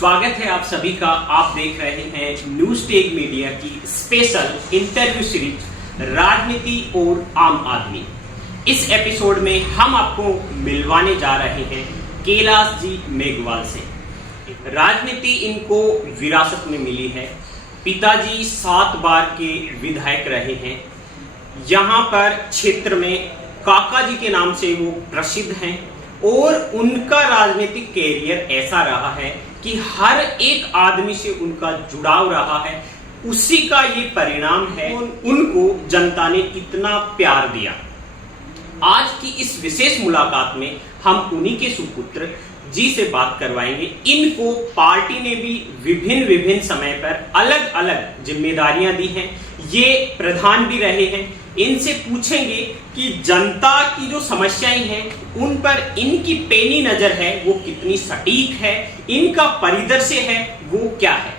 स्वागत है आप सभी का। आप देख रहे हैं न्यूज टेक मीडिया की स्पेशल इंटरव्यू सीरीज राजनीति और आम आदमी। इस एपिसोड में हम आपको मिलवाने जा रहे हैं कैलाश जी मेघवाल से। राजनीति इनको विरासत में मिली है। पिताजी 7 बार के विधायक रहे हैं। यहाँ पर क्षेत्र में काका जी के नाम से वो प्रसिद्ध हैं और उनका राजनीतिक कैरियर ऐसा रहा है कि हर एक आदमी से उनका जुड़ाव रहा है। उसी का ये परिणाम है उनको जनता ने इतना प्यार दिया। आज की इस विशेष मुलाकात में हम उन्हीं के सुपुत्र जी से बात करवाएंगे। इनको पार्टी ने भी विभिन्न समय पर अलग अलग जिम्मेदारियां दी हैं। ये प्रधान भी रहे हैं। इनसे पूछेंगे कि जनता की जो समस्याएं हैं उन पर इनकी पैनी नजर है वो कितनी सटीक है, इनका परिदृश्य है वो क्या है।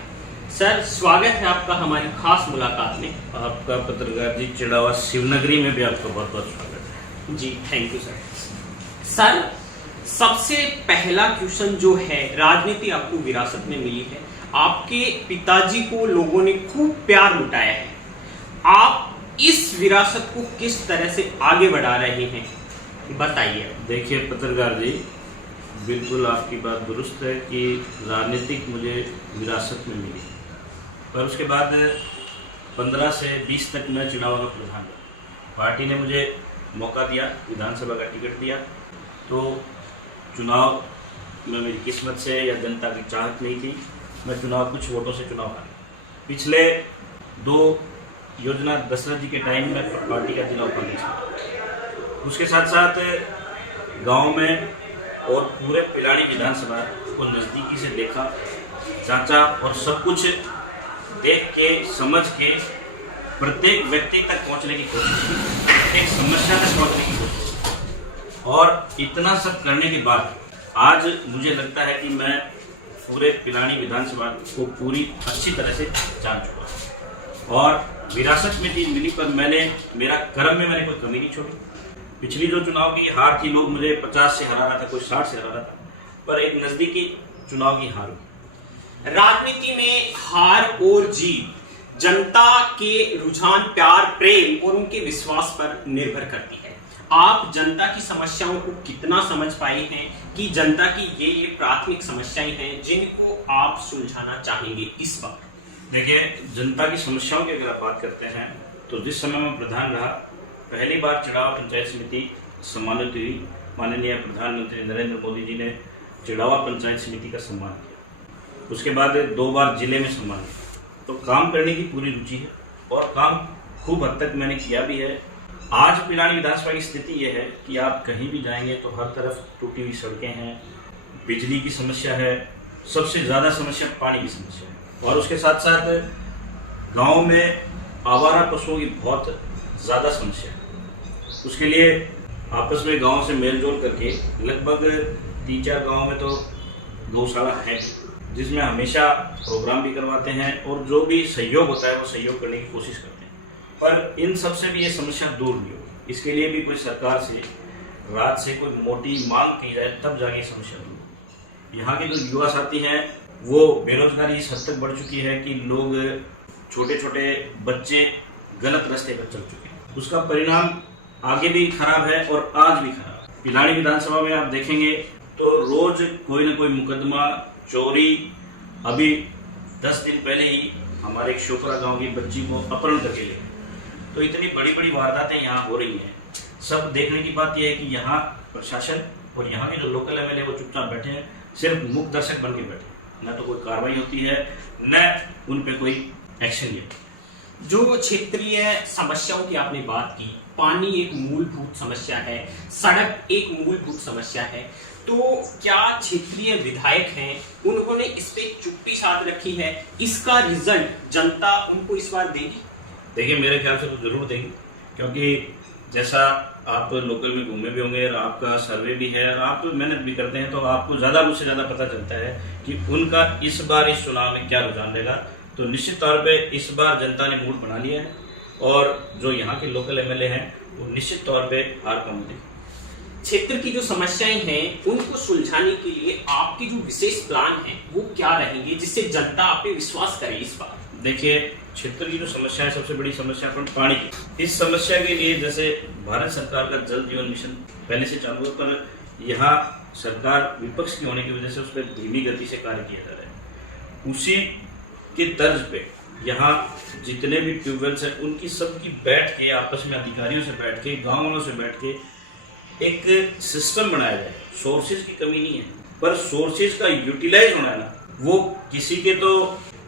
सर, स्वागत है आपका हमारी खास मुलाकात में। आपका पत्रकार जी चिड़ावा शिवनगरी में भी आपका बहुत बहुत स्वागत है। जी थैंक यू सर। सर, सबसे पहला क्वेश्चन जो है, राजनीति आपको विरासत में मिली है। आपके पिताजी को लोगों ने खूब प्यार लुटाया है। आप इस विरासत को किस तरह से आगे बढ़ा रहे हैं, बताइए। देखिए पत्रकार जी, बिल्कुल आपकी बात दुरुस्त है कि राजनीतिक मुझे विरासत में मिली, पर उसके बाद 15 से 20 तक मैं चुनाव का प्रधान था। पार्टी ने मुझे मौका दिया, विधानसभा का टिकट दिया, तो चुनाव में मेरी किस्मत से या जनता की चाहत नहीं थी। मैं चुनाव कुछ वोटों से चुनाव हारा। पिछले 2 योजना दशरथ जी के टाइम में पार्टी का जिला उपाध्यक्ष। उसके साथ साथ गांव में और पूरे पिलानी विधानसभा को नज़दीकी से देखा, जांचा और सब कुछ देख के समझ के प्रत्येक व्यक्ति तक पहुंचने की कोशिश की, प्रत्येक समस्या तक पहुंचने की कोशिश की। और इतना सब करने के बाद आज मुझे लगता है कि मैं पूरे पिलानी विधानसभा को पूरी अच्छी तरह से जान चुका हूँ। और विरासत में चीज मिली, पर मेरा कर्म में मैंने कोई कमी नहीं छोड़ी। पिछली जो चुनाव की हार थी, लोग मुझे 50 से हरा रहा था, कोई 60 से हरा रहा था, पर एक नजदीकी चुनाव की हार हुई। राजनीति में हार और जीत जनता के रुझान, प्यार, प्रेम और उनके विश्वास पर निर्भर करती है। आप जनता की समस्याओं को कितना समझ पाए हैं कि जनता की ये प्राथमिक समस्याएं हैं जिनको आप सुलझाना चाहेंगे इस वक्त? देखिए, जनता की समस्याओं की अगर आप बात करते हैं तो जिस समय मैं प्रधान रहा, पहली बार चिड़ावा पंचायत समिति सम्मानित हुई। माननीय प्रधानमंत्री नरेंद्र मोदी जी ने चिड़ावा पंचायत समिति का सम्मान किया। उसके बाद 2 बार जिले में सम्मान किया। तो काम करने की पूरी रुचि है और काम खूब हद तक मैंने किया भी है। आज पिलानी विधानसभा की स्थिति यह है कि आप कहीं भी जाएंगे तो हर तरफ टूटी हुई सड़कें हैं, बिजली की समस्या है, सबसे ज़्यादा समस्या पानी की समस्या है। और उसके साथ साथ गांव में आवारा पशुओं की बहुत ज़्यादा समस्या है। उसके लिए आपस में गांव से मेल जोल करके लगभग 3-4 गांव में तो गौशाला है, जिसमें हमेशा प्रोग्राम भी करवाते हैं और जो भी सहयोग होता है वो सहयोग करने की कोशिश करते हैं। पर इन सब से भी ये समस्या दूर नहीं होगी। इसके लिए भी कोई सरकार से, राज्य से कोई मोटी मांग की जाए, तब जाके ये समस्या दूर होगी। यहाँ के जो युवा साथी हैं वो बेरोजगारी इस हद तक बढ़ चुकी है कि लोग, छोटे छोटे बच्चे गलत रास्ते पर चल चुके हैं। उसका परिणाम आगे भी खराब है और आज भी खराब है। पिलानी विधानसभा में आप देखेंगे तो रोज कोई ना कोई मुकदमा, चोरी। अभी 10 दिन पहले ही हमारे एक शोकरा गांव की बच्ची को अपहरण करके ले गए। तो इतनी बड़ी बड़ी वारदातें यहाँ हो रही हैं। सब देखने की बात यह है कि यहाँ प्रशासन और यहाँ के जो लोकल एमएलए वो चुपचाप बैठे हैं, सिर्फ मुख्य दर्शक बन के बैठे। न तो कोई कार्रवाई होती है, न उन पे कोई एक्शन लिया। जो क्षेत्रीय समस्याओं की आपने बात की, पानी एक मूलभूत समस्या है, सड़क एक मूलभूत समस्या है, तो क्या क्षेत्रीय विधायक हैं उन्होंने इस पे चुप्पी साध रखी है? इसका रिजल्ट जनता उनको इस बार देगी? देखिए, मेरे ख्याल से तो जरूर देगी, क्योंकि जैसा आप लोकल में घूमे भी होंगे और आपका सर्वे भी है और आप मेहनत भी करते हैं, तो आपको मुझसे ज़्यादा पता चलता है कि उनका इस बार इस चुनाव में क्या रुझान रहेगा। तो निश्चित तौर पे इस बार जनता ने मूड बना लिया है। और जो यहाँ के लोकल एमएलए हैं वो निश्चित तौर पे हार का मुद्दे। क्षेत्र की जो समस्याएं हैं उनको सुलझाने के लिए आपके जो विशेष प्लान हैं वो क्या रहेंगे, जिससे जनता आप पे विश्वास करे इस बार? देखिए, क्षेत्र की जो समस्या है, सबसे बड़ी समस्या अपन पानी की। इस समस्या के लिए जैसे भारत सरकार का जल जीवन मिशन पहले से चालू है, पर यहाँ सरकार विपक्ष की होने की वजह से उस पर धीमी गति से कार्य किया जा रहा है। उसी की तर्ज पे यहाँ जितने भी ट्यूबवेल्स हैं उनकी सबकी बैठ के, आपस में अधिकारियों से बैठ के, गाँव वालों से बैठ के एक सिस्टम बनाया जाए। सोर्सेज की कमी नहीं है, पर सोर्सेज का यूटिलाइज होना है ना, वो किसी के तो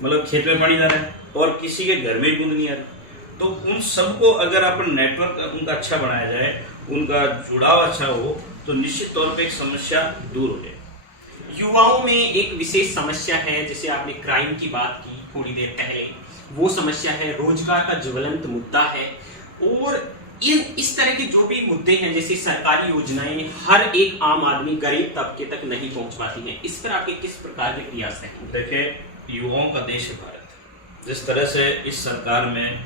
मतलब खेत में पानी जा रहा है और किसी के घर में बूंद नहीं आ रही। तो उन सबको अगर अपन नेटवर्क उनका अच्छा बनाया जाए, उनका जुड़ाव अच्छा हो, तो निश्चित तौर पे एक समस्या दूर हो जाए। युवाओं में एक विशेष समस्या है, जैसे आपने क्राइम की बात की थोड़ी देर पहले, वो समस्या है, रोजगार का ज्वलंत मुद्दा है। और इस तरह के जो भी मुद्दे हैं, जैसे सरकारी योजनाएं हर एक आम आदमी, गरीब तबके तक नहीं पहुंच पाती हैं, इस पर आपके किस प्रकार के प्रयास हैं? देखिए, युवाओं का देश है भारत। जिस तरह से इस सरकार में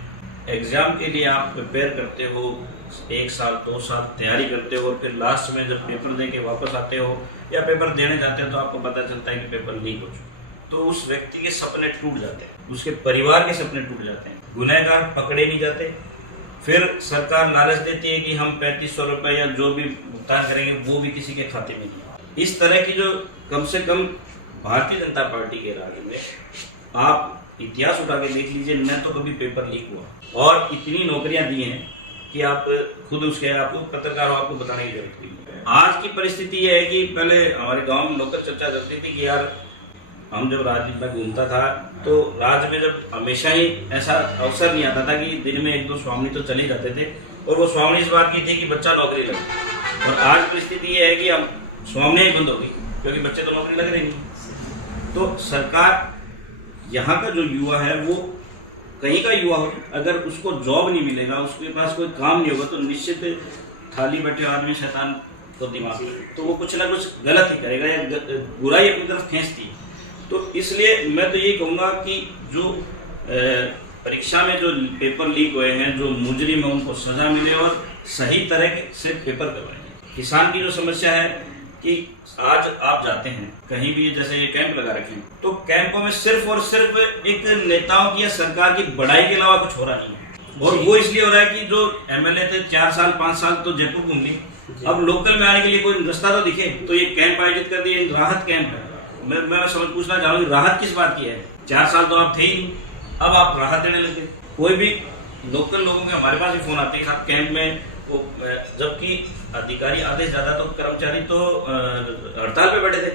एग्जाम के लिए आप प्रिपेयर करते हो, 1 साल 2 साल तैयारी करते हो, और फिर लास्ट में जब पेपर दे के वापस आते हो या पेपर देने जाते हो तो आपको पता चलता है कि पेपर लीक हो चुका, तो उस व्यक्ति के सपने टूट जाते हैं, उसके परिवार के सपने टूट जाते हैं, गुनहगार पकड़े नहीं जाते। फिर सरकार लालच देती है कि हम 3500 रुपए या जो भी भुगतान करेंगे वो भी किसी के खाते में नहीं। इस तरह की जो कम से कम भारतीय जनता पार्टी के राज में आप इतिहास उठा के देख लीजिए, न तो कभी पेपर लीक हुआ, और इतनी नौकरियां दी हैं कि आप खुद उसके आपको पत्रकार आपको बताने की जरूरत नहीं है। आज की परिस्थिति यह है कि पहले हमारे गांव में लोकल चर्चा चलती थी कि यार, हम जब राजनीति में घूमता था तो राज्य में जब हमेशा ही ऐसा अवसर नहीं आता था कि दिन में 1-2 स्वामी तो चले जाते थे, और वो स्वामी इस बात की थी कि बच्चा नौकरी लगे। और आज परिस्थिति ये है कि हम स्वामी ही बंद हो गई, क्योंकि बच्चे तो नौकरी लग रहे नहीं। तो सरकार, यहाँ का जो युवा है, वो कहीं का युवा हो, अगर उसको जॉब नहीं मिलेगा, उसके पास कोई काम नहीं होगा, तो निश्चित थाली बैठे आदमी शैतान को दिमाग में, तो वो कुछ ना कुछ गलत ही करेगा या बुराई अपनी तरफ खींचती है। तो इसलिए मैं तो ये कहूँगा कि जो परीक्षा में जो पेपर लीक हुए हैं, जो मुजरिम है, उनको सजा मिले और सही तरह से पेपर करवाएं। किसान की जो समस्या है कि आज आप जाते हैं कहीं भी, जैसे ये कैंप लगा रखे हैं, तो कैंपों में सिर्फ और सिर्फ एक नेताओं की या सरकार की बड़ाई के अलावा कुछ हो रहा नहीं है। और वो इसलिए हो रहा है कि जो एमएलए थे 4 साल 5 साल तो जयपुर घूम लिए, अब लोकल में आने के लिए कोई रास्ता तो दिखे, तो ये कैंप आयोजित कर दिए, राहत कैंप है। मैं समझ पूछना चाहूंगी, राहत किस बात की है? 4 साल तो आप थे ही नहीं, अब आप राहत देने लगे। कोई भी लोकल लोगों के हमारे पास ही फोन आते हैं कैंप में, वो जबकि अधिकारी आदेश ज्यादा तो कर्मचारी तो हड़ताल पे बैठे थे,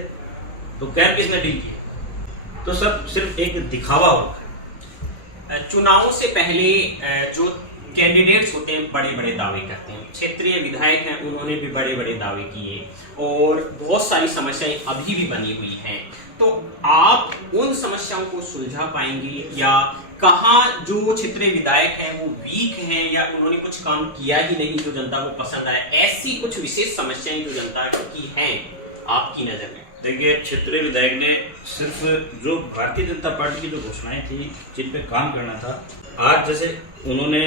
तो कैंप किसने डील किया? तो सब सिर्फ एक दिखावा होता है। चुनावों से पहले जो कैंडिडेट्स होते हैं बड़े बड़े दावे करते हैं, क्षेत्रीय विधायक हैं उन्होंने भी बड़े बड़े दावे किए, और बहुत सारी समस्याएं अभी भी बनी हुई हैं। तो आप उन समस्याओं को सुलझा पाएंगे, या कहाँ जो क्षेत्रीय विधायक हैं वो वीक हैं, या उन्होंने कुछ काम किया ही नहीं जो जनता को पसंद आया? ऐसी कुछ विशेष समस्याएं जो जनता की हैं आपकी नजर में? देखिए, क्षेत्रीय विधायक ने सिर्फ जो भारतीय जनता पार्टी की जो घोषणाएं थी, जिन पे काम करना था, आज जैसे उन्होंने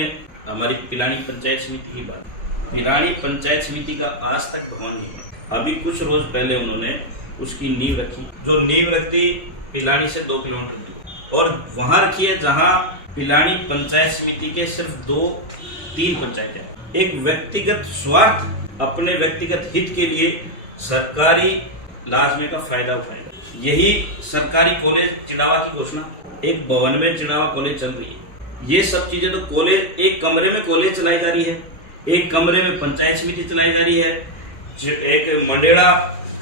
हमारी पिलानी पंचायत समिति की बात, पिलानी पंचायत समिति का आज तक भवन नहीं बना। अभी कुछ रोज पहले उन्होंने उसकी नींव रखी, जो नींव रखती पिलानी से 2 किलोमीटर दूर, और वहां रखी है जहां पिलानी पंचायत समिति के सिर्फ 2-3 पंचायतें। एक व्यक्तिगत स्वार्थ, अपने व्यक्तिगत हित के लिए सरकारी लाजमे का फायदा उठाएगा। यही सरकारी कॉलेज चिड़ावा की घोषणा, एक भवन में चिड़ावा कॉलेज चल रही है, ये सब चीजें तो कॉलेज, एक कमरे में कॉलेज चलाई जा रही है, एक कमरे में पंचायत समिति चलाई जा रही है, एक मंडेड़ा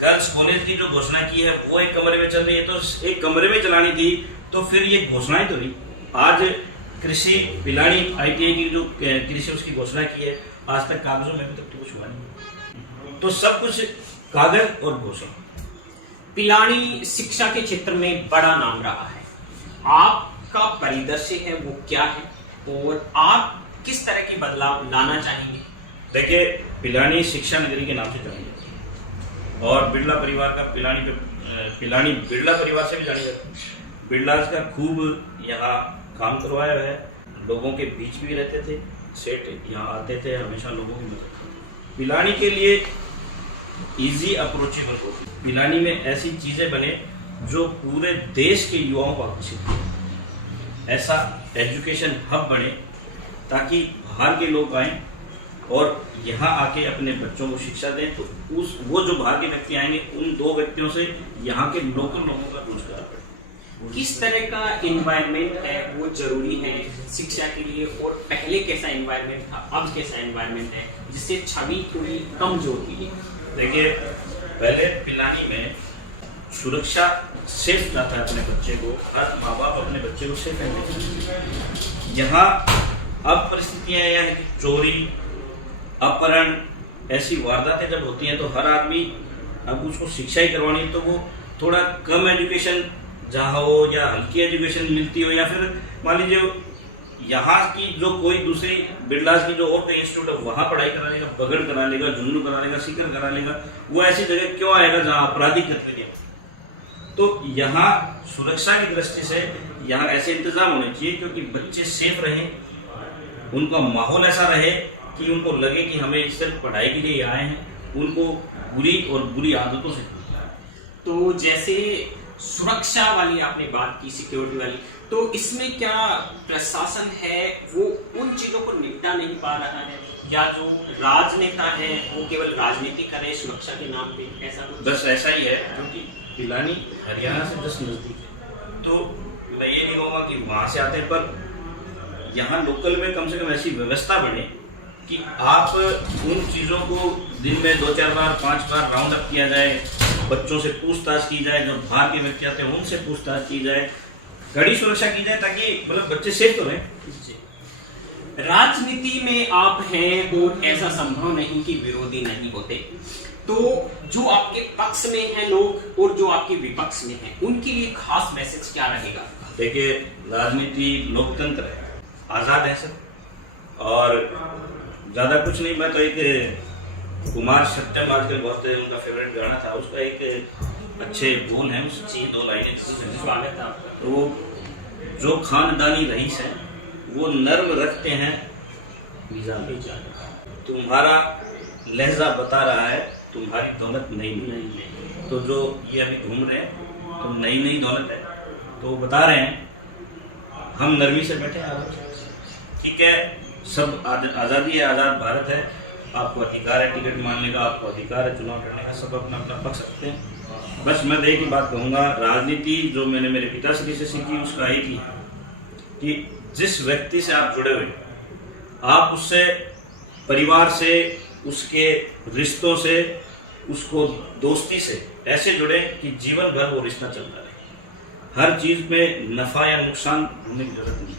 गर्ल्स कॉलेज की जो घोषणा की है वो एक कमरे में चल रही है, तो एक कमरे में चलानी थी, तो फिर ये घोषणाएं तो रही। आज कृषि पिलानी ITI की जो कृषि उसकी घोषणा की है, आज तक कागजों में भी तक तो कुछ हुआ नहीं, तो सब कुछ कागज और घोषणा। पिलानी शिक्षा के क्षेत्र में बड़ा नाम रहा है, आपका परिदृश्य है वो क्या है, और आप किस तरह के बदलाव लाना चाहेंगे? देखिए, पिलानी शिक्षा नगरी के नाम से जानी जाती है, और बिरला परिवार का पिलानी बिरला परिवार से भी जानी जाती है। बिरला का खूब यहाँ काम करवाया है, लोगों के बीच भी रहते थे, सेठ यहाँ आते थे, हमेशा लोगों की मदद। पिलानी के लिए इजी अप्रोचेबल हो। पिलानी में ऐसी चीजें बने जो पूरे देश के युवाओं को आकर्षित करें। ऐसा एजुकेशन हब बने ताकि बाहर के लोग आएं और यहाँ आके अपने बच्चों को शिक्षा दें, तो वो जो बाहर के व्यक्ति आएंगे उन 2 व्यक्तियों से यहाँ के लोकल लोगों का रोजगार बढ़े। किस तरह का एनवायरनमेंट है वो जरूरी है शिक्षा के लिए, और पहले कैसा एनवायरनमेंट था, अब कैसा एनवायरनमेंट है, जिससे छवि थोड़ी कमजोर हुई है? देखिए, पहले पिलानी में सुरक्षा सेफ जाता है अपने बच्चे को, हर माँ बाप अपने बच्चे को सेफ रखते। यहाँ अब परिस्थितियाँ यह है कि चोरी, अपहरण, ऐसी वारदातें जब होती हैं तो हर आदमी अब उसको शिक्षा ही करवानी है, तो वो थोड़ा कम एजुकेशन जहाँ हो या हल्की एजुकेशन मिलती हो, या फिर मान लीजिए यहाँ की जो कोई दूसरी बिरलास की जो और कोई इंस्टीट्यूट है वहाँ पढ़ाई करा लेगा, बगड़ करा लेगा, झुंझुनू करा लेगा, सीकर करा लेगा, वो ऐसी जगह क्यों आएगा जहाँ आपराधिक गतिविधियाँ। तो यहाँ सुरक्षा की दृष्टि से यहाँ ऐसे इंतजाम होने चाहिए क्योंकि बच्चे सेफ रहें, उनका माहौल ऐसा रहे कि उनको लगे कि हमें सिर्फ पढ़ाई के लिए आए हैं, उनको बुरी और बुरी आदतों से। तो जैसे सुरक्षा वाली आपने बात की, सिक्योरिटी वाली, तो इसमें क्या प्रशासन है वो उन चीजों को निपटा नहीं पा रहा है, या जो राजनेता है वो केवल राजनीति करे सुरक्षा के नाम पे, ऐसा कुछ? बस ऐसा ही है, क्योंकि पिलानी हरियाणा से 10 नजदीक है, तो मैं ये नहीं कहूँगा कि वहाँ से आते हैं, पर यहाँ लोकल में कम से कम ऐसी व्यवस्था बने कि आप उन चीज़ों को दिन में 2-4 बार 5 बार राउंड अप किया जाए, बच्चों से पूछताछ की जाए, जो बाहर के व्यक्ति आते हैं उनसे पूछताछ की जाए, कड़ी सुरक्षा की जाए, ताकि मतलब बच्चे सेफ तो रहें। राजनीति में आप हैं और ऐसा संभव नहीं कि विरोधी नहीं होते, तो जो आपके पक्ष में हैं लोग और जो आपके विपक्ष में हैं उनके लिए खास मैसेज क्या रहेगा? देखिए, राजनीति लोकतंत्र है, आज़ाद है सर, और ज़्यादा कुछ नहीं। मैं तो एक कुमार सत्यम आजकल बहुत उनका फेवरेट गाना था, उसका एक अच्छे बोल हैं, उसकी 2 लाइनें स्वागत है आपका। तो जो खानदानी रईस हैं वो नर्म रखते हैं मीज़ान। तुम्हारा लहजा बता रहा है तुम्हारी दौलत नई नहीं। तो जो ये अभी घूम रहे हैं तो नई नई दौलत है, तो वो बता रहे हैं हम नरमी से बैठे हैं, ठीक है, सब आज़ादी है, आज़ाद भारत है, आपको अधिकार है टिकट मांगने का, आपको अधिकार है चुनाव करने का, सब अपना अपना पक्ष सकते हैं। बस मैं एक ही बात कहूँगा, राजनीति जो मैंने मेरे पिताश्री से सीखी उसका एक ही कि जिस व्यक्ति से आप जुड़े हुए, आप उससे, परिवार से, उसके रिश्तों से, उसको दोस्ती से ऐसे जुड़े कि जीवन भर वो रिश्ता चलता रहे। हर चीज़ में नफ़ा या नुकसान ढूंढने की जरूरत नहीं।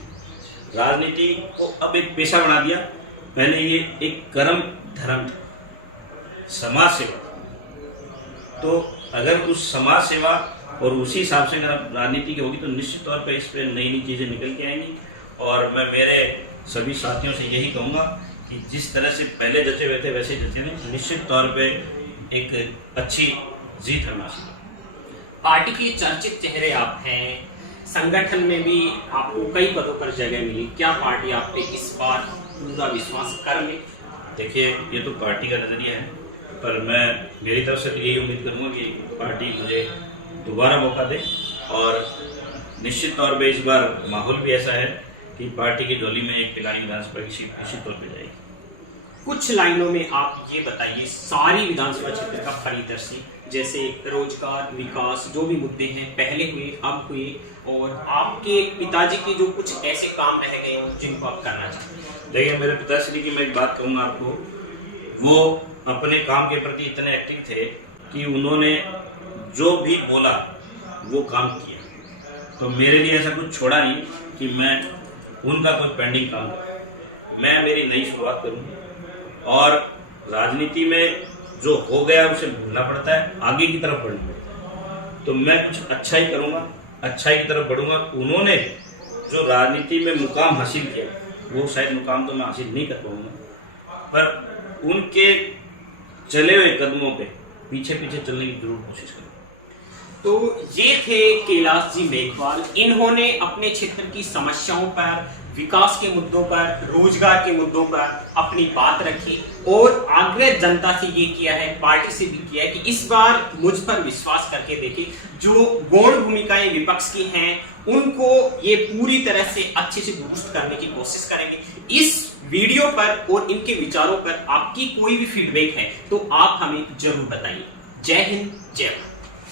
राजनीति को अब एक पेशा बना दिया, पहले ये एक कर्म धर्म था, समाज सेवा। तो अगर उस समाज सेवा और उसी हिसाब से अगर राजनीति की होगी तो निश्चित तौर पे इस पर नई नई चीज़ें निकल के आएंगी। और मैं मेरे सभी साथियों से यही कहूँगा कि जिस तरह से पहले जचे हुए थे वैसे जचे नहीं, निश्चित तौर पे एक अच्छी जीत होना चाहिए। पार्टी के चर्चित चेहरे आप हैं, संगठन में भी आपको कई पदों पर जगह मिली, क्या पार्टी आप पे इस बार पूरा विश्वास कर ले? देखिए, ये तो पार्टी का नजरिया है, पर मैं मेरी तरफ से यही उम्मीद करूँगा कि पार्टी मुझे दोबारा मौका दे, और निश्चित तौर पे इस बार माहौल भी ऐसा है कि पार्टी की झोली में एक पिलानी विधानसभा की सीट निश्चित तौर पर जाएगी। कुछ लाइनों में आप ये बताइए, सारी विधानसभा क्षेत्र का परिदृश्य, जैसे रोजगार, विकास, जो भी मुद्दे हैं पहले हुए, अब हुए, और आपके पिताजी के जो कुछ ऐसे काम रह गए जिनको आप करना चाहते हैं। देखिए, मेरे पिताश्री की मैं एक बात कहूँगा आपको, वो अपने काम के प्रति इतने एक्टिव थे कि उन्होंने जो भी बोला वो काम किया। तो मेरे लिए ऐसा कुछ छोड़ा नहीं कि मैं उनका कोई पेंडिंग काम करूँ। मैं मेरी नई शुरुआत करूँ, और राजनीति में जो हो गया उसे भूलना पड़ता है, आगे की तरफ बढ़ना पड़ता है। तो मैं कुछ अच्छा ही करूँगा, अच्छाई की तरफ बढ़ूंगा। उन्होंने जो राजनीति में मुकाम हासिल किया वो शायद मुकाम तो मैं हासिल नहीं कर पाऊंगा, पर उनके चले हुए कदमों पे पीछे पीछे चलने की जरूर कोशिश करूँगा। तो ये थे कैलाश जी मेघवाल, इन्होंने अपने क्षेत्र की समस्याओं पर विकास के मुद्दों पर, रोजगार के मुद्दों पर अपनी बात रखी और आग्रह जनता से ये किया है, पार्टी से भी किया है कि इस बार मुझ पर विश्वास करके देखिए। जो गौण भूमिकाएं विपक्ष की हैं उनको ये पूरी तरह से अच्छे से दुरुस्त करने की कोशिश करेंगे। इस वीडियो पर और इनके विचारों पर आपकी कोई भी फीडबैक है तो आप हमें जरूर बताइए। जय हिंद, जय भारत।